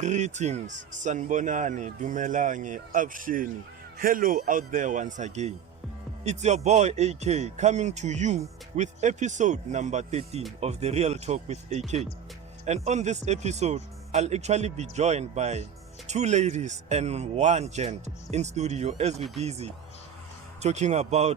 Greetings, Sanbonani, Dumelange, Absheni. Hello out there once again. It's your boy AKAY coming to you with episode number 13 of the Real Talk with AKAY. And on this episode, I'll actually be joined by two ladies and one gent in studio as we're busy talking about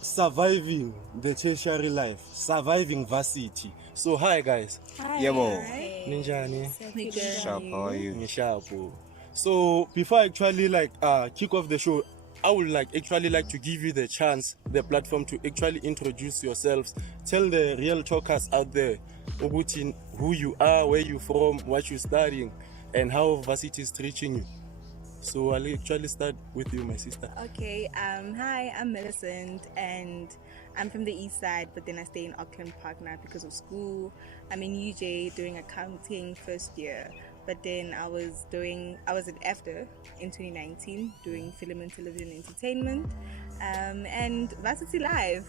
surviving the tertiary life, surviving varsity. So hi guys. Hi. Yebo. Ninjani. Sharp, how are you? Nishapo. So before I actually kick off the show, I would actually like to give you the chance, the platform to actually introduce yourselves. Tell the real talkers out there Obutin, who you are, where you from, what you're studying, and how varsity is treating you. So I'll actually start with you, my sister. Okay, hi, I'm Millicent and I'm from the east side, but then I stay in Auckland Park now because of school. I'm in UJ doing accounting first year, but then I was at AFDA in 2019 doing film and television entertainment and varsity live.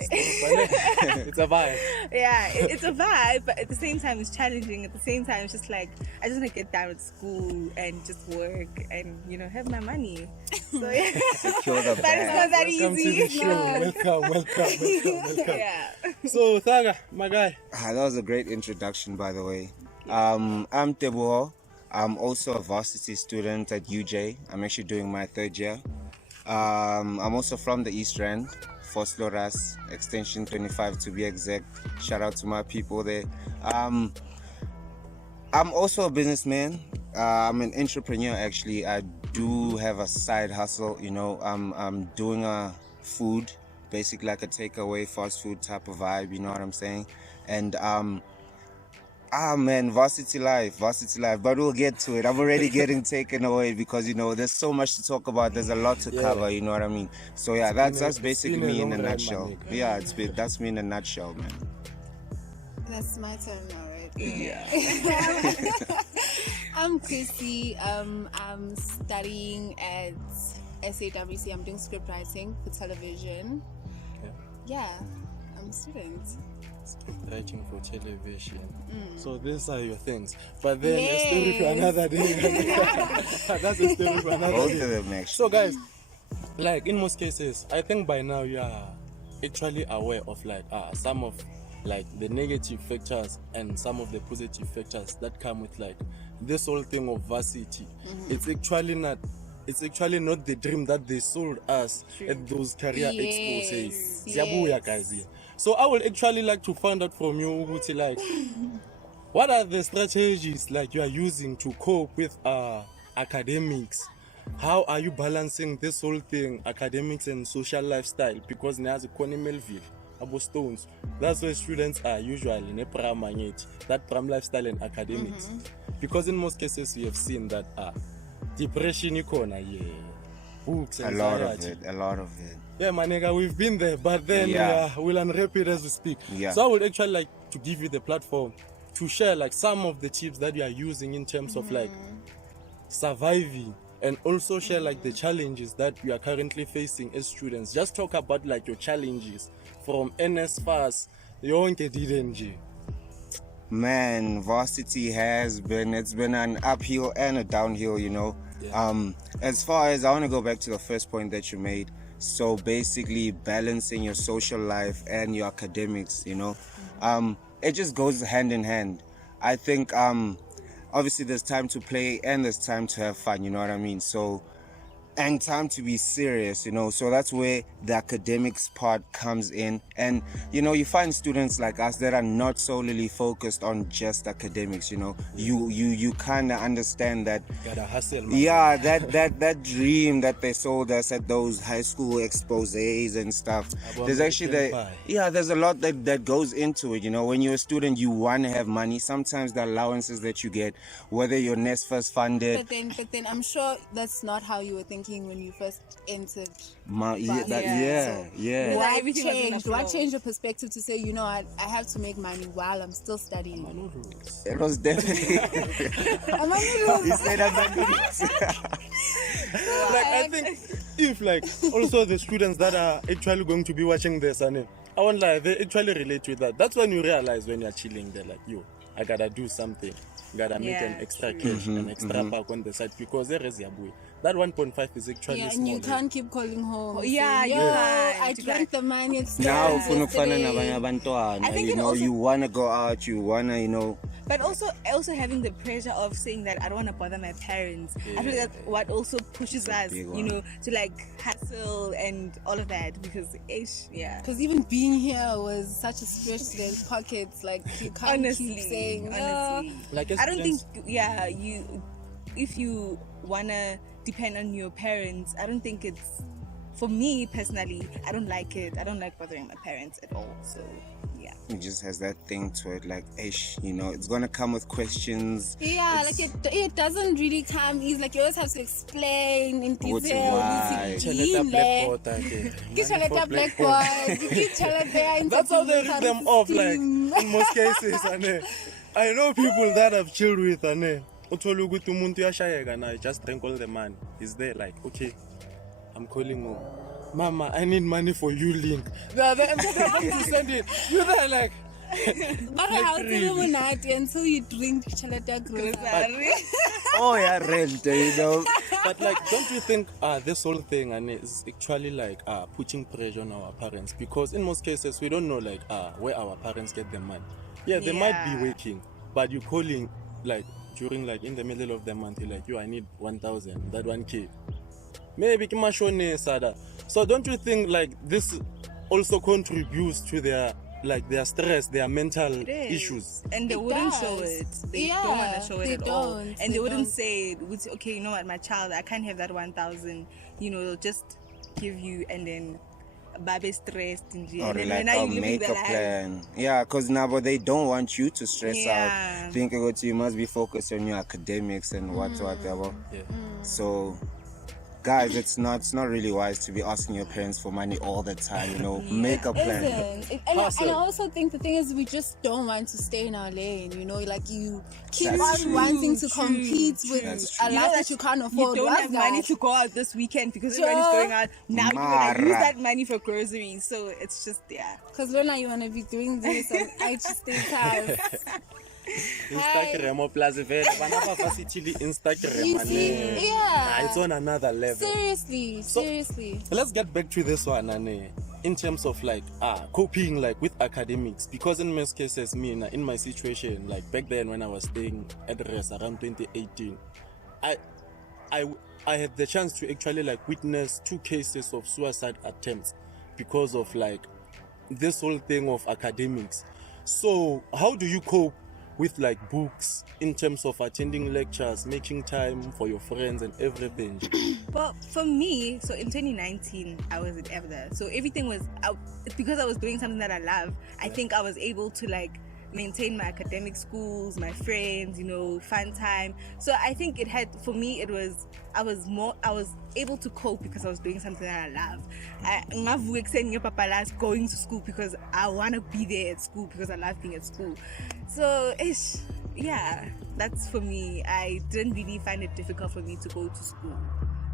It's a vibe. Yeah, it's a vibe, but at the same time it's challenging. At the same time it's just like I just want to get down with school and just work and have my money. So yeah, Secure the but it's bag. not that Welcome to easy. the show. Welcome. Yeah. So Thaga, my guy. That was a great introduction, by the way. I'm Teboho. I'm also a varsity student at UJ. I'm actually doing my third year. I'm also from the East Rand, Fosloras, extension 25 to be exact. Shout out to my people there. I'm also a businessman. I'm an entrepreneur actually. I do have a side hustle, I'm doing a food, basically like a takeaway fast food type of vibe, you know what I'm saying? And man, varsity life, but we'll get to it. I'm already getting taken away because there's so much to talk about. There's a lot to cover, you know what I mean? So yeah, that's basically me in a nutshell. Yeah, that's me in a nutshell, man. That's my turn now, right? Yeah. I'm Chrissy. I'm studying at SAWC. I'm doing script writing for television. Yeah, I'm a student. Writing for television. So these are your things. But then a story for another day. That's a story for another Both day. of them actually. So guys, in most cases, I think by now you are actually aware of some of the negative factors and some of the positive factors that come with this whole thing of varsity. It's actually not the dream that they sold us at those career exposes. Ziyabuya, guys here. So I would actually like to find out from you, Uguti, what are the strategies you are using to cope with academics? How are you balancing this whole thing, academics and social lifestyle? Because there's a Connie Melville, Abo Stones. That's where students are usually in a that pram lifestyle and academics. Because in most cases we have seen that depression icona, books, anxiety. A lot of it. Yeah, my nigga, we've been there, but then we'll unwrap it as we speak. Yeah. So I would actually like to give you the platform to share some of the tips that you are using in terms of surviving, and also share the challenges that we are currently facing as students. Just talk about your challenges from NSFAS, yonke DNG. Man, varsity it's been an uphill and a downhill, Yeah. As far as I want to go back to the first point that you made. So basically balancing your social life and your academics, it just goes hand in hand. I think obviously there's time to play and there's time to have fun, you know what I mean? So, and time to be serious, so that's where the academics part comes in. And you find students like us that are not solely focused on just academics, you kind of understand that Gotta hustle, man. yeah, that dream that they sold us at those high school exposés and stuff. There's actually there's a lot that goes into it. When you're a student, you want to have money. Sometimes the allowances that you get, whether you're NSFAS funded. But then I'm sure that's not how you were thinking when you first entered. Yeah. Yeah. What everything was in a changed? What flow. changed your perspective to say, I have to make money while I'm still studying? It was definitely. Am I He said I think if also the students that are actually going to be watching this, I won't lie, they actually relate with that. That's when you realize when you're chilling, they're like, yo, I gotta do something. gotta make an extra cash, an extra park on the side because there is yabuy. That 1.5 is actually Yeah, small. and you can't keep calling home. Oh, yeah, saying, you "Yo, can't. I You drank can't." the money. It's Now, yesterday." I think you it know, also- you wanna go out, you wanna, you know. But also having the pressure of saying that I don't want to bother my parents. I feel that's what also pushes It's a us, big you one. know, to like hustle and all of that because yeah. Because even being here was such a stretch to their pockets. Like you can't Honestly, keep saying, honestly. Like I don't think students- if you wanna depend on your parents, I don't think it's, for me personally, I don't like it. I don't like bothering my parents at all. So yeah. It just has that thing to it, like, you know, it's gonna come with questions. Yeah, It's- like it doesn't really come easy. Like you always have to explain in What's detail. why? Cheleta blackboard, okay. Get blackboard. That's how they read them off, like in most cases. And I know people that I've chilled with, and uthola ukuthi umuntu uyashayeka na, just drink all the money. He's there like, okay, I'm calling home. Mama, I need money for you, Link. They're about to send it. You're there like, But how to limonade until you drink cheleta grosa. Oh yeah, rent, you know. but like, don't you think this whole thing and is actually like putting pressure on our parents? Because in most cases we don't know like where our parents get their money. Yeah, they might be working, but you calling like during like in the middle of the month, you're like, yo, I need 1,000, that 1K. Maybe kimashone sada. So don't you think like this also contributes to their stress, their mental issues? And they It wouldn't does. show it. They Yeah, don't want to show it they at all. don't. And They they wouldn't don't. say, okay, you know what, my child, I can't have that 1,000. You know, they'll just give you and then babe stressed and Or then like, now I'll you living make the a life. plan. Yeah, because now but they don't want you to stress Yeah. out. Thinking what you must be focused on your academics and whatever. Yeah. So, guys, it's not really wise to be asking your parents for money all the time. You know, make a plan. Isn't. And I also think the thing is we just don't want to stay in our lane, you know, like you keep That's on true. wanting to True, compete with That's a true. life that you can't afford. You don't What's have that? money to go out this weekend because Sure. everybody's going out. Now you're going to use Mara. that money for groceries. So it's just, yeah. Because Lona, you want to be doing this and I just stay house. Instagram plus vele bana bavasithili Instagram You and see? Yeah. it's on another level. Seriously. Let's get back to this one and in terms of like coping like with academics, because in most cases in my situation, like back then when I was staying at rest around 2018, I had the chance to actually like witness 2 cases of suicide attempts because of like this whole thing of academics. So how do you cope with like books in terms of attending lectures, making time for your friends and everything? Well, for me, so in 2019, I was at EVDA. So everything was, it's because I was doing something that I love. I think I was able to like maintain my academic schools, my friends, you know, fun time. So I think it had, for me, I was able to cope because I was doing something that I love. I going to school because I want to be there at school because I love being at school. So yeah, that's for me. I didn't really find it difficult for me to go to school.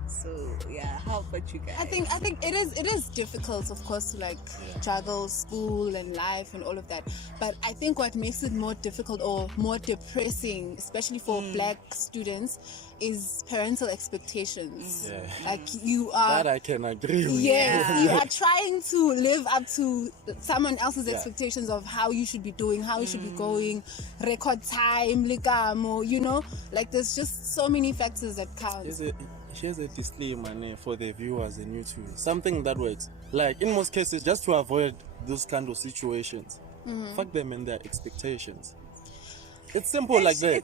So yeah, how about you guys? I think it is difficult, of course, to like juggle school and life and all of that. But I think what makes it more difficult or more depressing, especially for Black students, is parental expectations. Yeah. Like you are. That I can agree with. Yes, you are trying to live up to someone else's Yeah. expectations of how you should be doing, how you should be going, record time, ligamo, you know, like there's just so many factors that count. Here's a disclaimer for the viewers and you too. Something that works. Like in most cases, just to avoid those kind of situations, fuck them and their expectations. It's simple like that.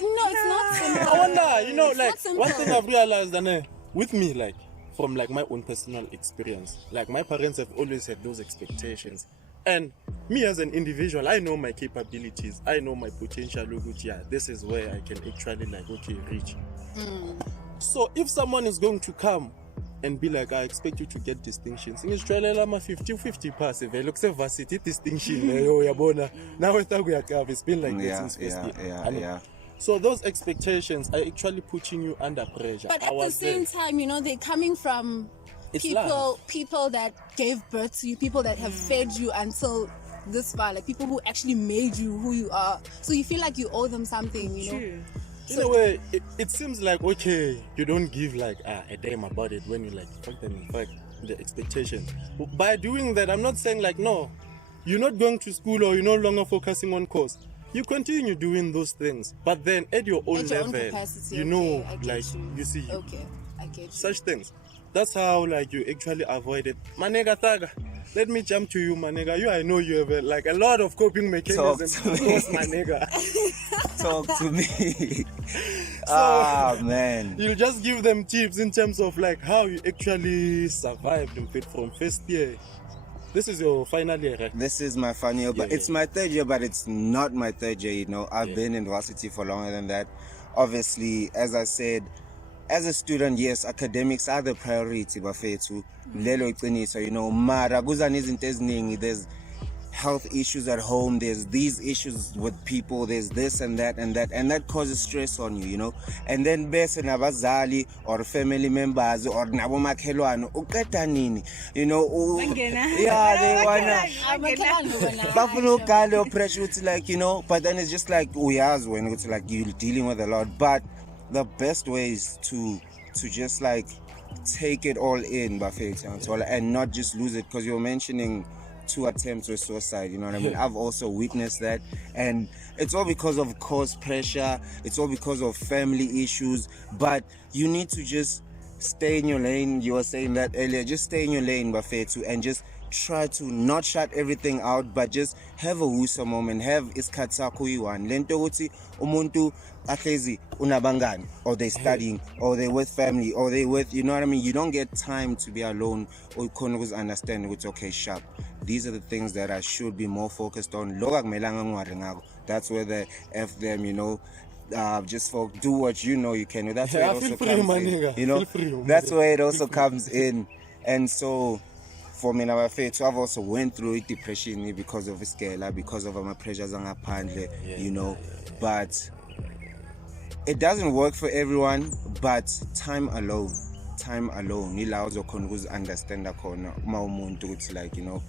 No, it's not simple. I wonder, you know, It's like not simple. one thing I've realized, and with me, like from like my own personal experience, like my parents have always had those expectations, and me as an individual, I know my capabilities, I know my potential. Look, yeah, this is where I can actually like reach. So if someone is going to come and be like, I expect you to get distinctions, in Australia, I'm a 50-50 pass. If I look at varsity distinction, now it's been like this since first year. Yeah. So those expectations are actually putting you under pressure. But at the same time, you know, they're coming from It's people love. people that gave birth to you, people that have fed you until this far, like people who actually made you who you are. So you feel like you owe them something, you know. True. In a way, it seems like, okay, you don't give like a damn about it when you like fuck them in fact the expectation. By doing that, I'm not saying like, no, you're not going to school or you're no longer focusing on course. You continue doing those things, but then at your own At your own level, capacity, you okay, know, I get like you see Okay, I get you. such things. That's how like you actually avoid it. Manega Thaga, let me jump to you, Manega. I know you have like a lot of coping mechanisms. Talk to Of me. course, Manega. Talk to me. Man. You'll just give them tips in terms of like how you actually survived from first year. This is your final year, right? This is my final year, but Yeah, it's my third year, but it's not my third year, you know. I've been in varsity for longer than that. Obviously, as I said, as a student, yes, academics are the priority, bafethu. Lelo iqiniso, you know, mara kuza nezinto eziningi, there's health issues at home, there's these issues with people, there's this and that and that, and that causes stress on you, you know. And then bese nabazali or family members or nabo makhelwane uqeda nini, you know. Yeah, they wanna bafuna ukale pressure uthi like, you know, but then it's just like uyazi when it's like you're dealing with a lot. But the best way is to just like take it all in, bafethu, and not just lose it, because you're mentioning 2 attempts with suicide, you know what I mean? I've also witnessed that, and it's all because of course pressure, it's all because of family issues, but you need to just stay in your lane. You were saying that earlier, just stay in your lane, bafethu, and just try to not shut everything out, but just have a wusa moment, have isikhathi sakho uyi-one. Lento ukuthi umuntu ahlezi unabangani, or they studying, or they with family, or they with, you know what I mean? You don't get time to be alone, or you can't understand which, okay, sharp, these are the things that I should be more focused on. That's where the F them, you know. Just for do what you know you can. That's where it also comes in. You know, that's where it also comes in. And so for me now, I've also went through depression because of scale, because of my pressures on apparently, you know. But it doesn't work for everyone. But time alone, it allows you to understand that it's like, you know.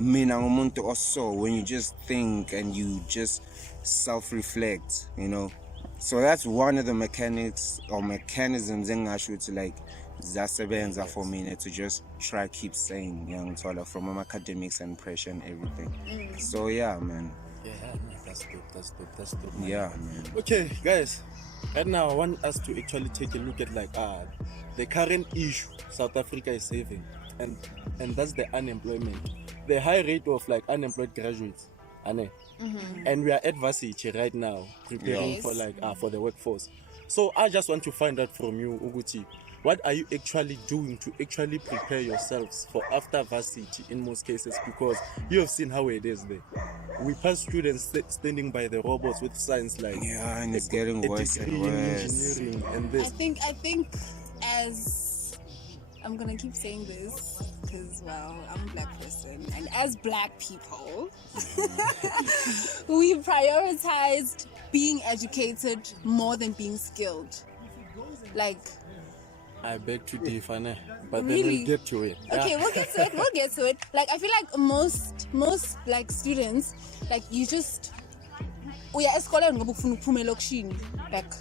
Mina ngumuntu also, when you just think and you just self-reflect, you know. So that's one of the mechanics or mechanisms engasho ukuthi like zasebenza for me to just try keep saying young taller from my academics and pressure and everything. So yeah, man. Yeah, that's dope. Man. Yeah, man. Okay, guys. Right now I want us to actually take a look at like the current issue South Africa is having, and that's the unemployment. The high rate of like unemployed graduates, and we are at varsity right now preparing for like for the workforce. So I just want to find out from you, Uguti, what are you actually doing to actually prepare yourselves for after varsity in most cases? Because you have seen how it is there. We pass students standing by the robots with signs like and it's getting worse and worse. Engineering and this. I think as I'm gonna keep saying this because, well, I'm a black person, and as black people, we prioritized being educated more than being skilled. Like, I beg to differ, but really? then we'll get to it. Okay, we'll get to it. Like, I feel like most like students, like, you just uya esikoleni ngoba ufuna ukuphumela okushini, like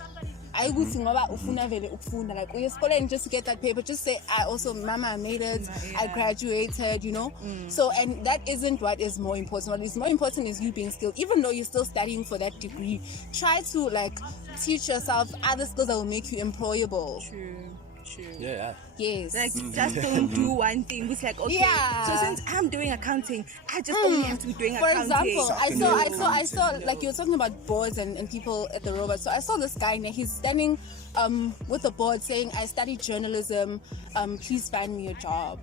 ayikuthi ngoba ufuna vele ukufunda, like uya esikoleni just to get that paper, just say mama, I made it, I graduated, you know. So, and that isn't what is more important. What is more important is you being skilled. Even though you're still studying for that degree, try to like teach yourself other skills that will make you employable. True. Yeah. Yes. Like, just don't do one thing. It's like, okay, so since I'm doing accounting, I just only have to be doing For accounting. example, I saw like you were talking about boards and people at the robot. So I saw this guy and he's standing with a board saying, I studied journalism, please find me a job.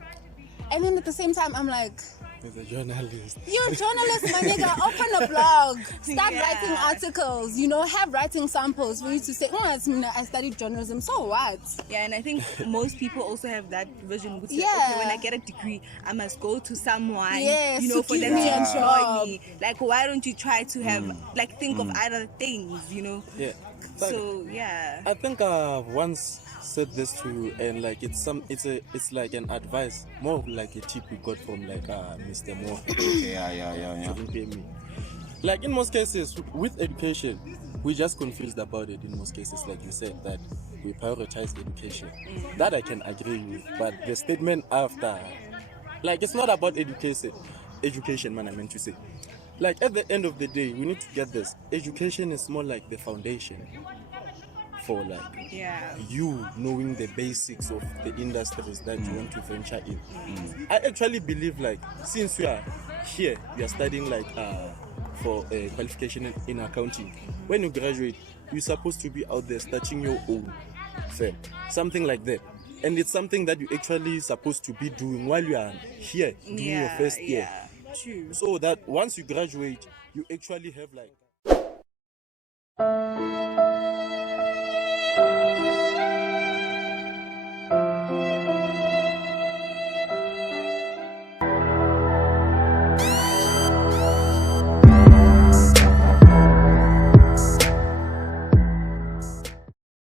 And then at the same time I'm like, As a journalist. you're a journalist, my nigga. Open a blog, start writing articles, you know, have writing samples for you to say, I studied journalism, so what? Yeah, and I think most people also have that vision. Which is, Yeah. okay, when I get a degree, I must go to someone, Yes, you know, to for give them to me a employ job. me. Like, why don't you try to have, like, think of other things, you know? Yeah. So yeah. I think I've once said this to you, and like it's like an advice, more like a tip we got from like Mr. Moore. Yeah. Shouldn't pay me. Like in most cases with education, we're just confused about it. In most cases, like you said, that we prioritize education. That I can agree with, but the statement after, like it's not about education, man. I meant to say, like at the end of the day, we need to get this. Education is more like the foundation for like Yeah. you knowing the basics of the industries that you want to venture in. I actually believe like since we are here, we are studying like for a qualification in accounting. When you graduate, you're supposed to be out there starting your own firm, something like that. And it's something that you actually supposed to be doing while you are here doing your first year. Yeah. True. So that once you graduate, you actually have like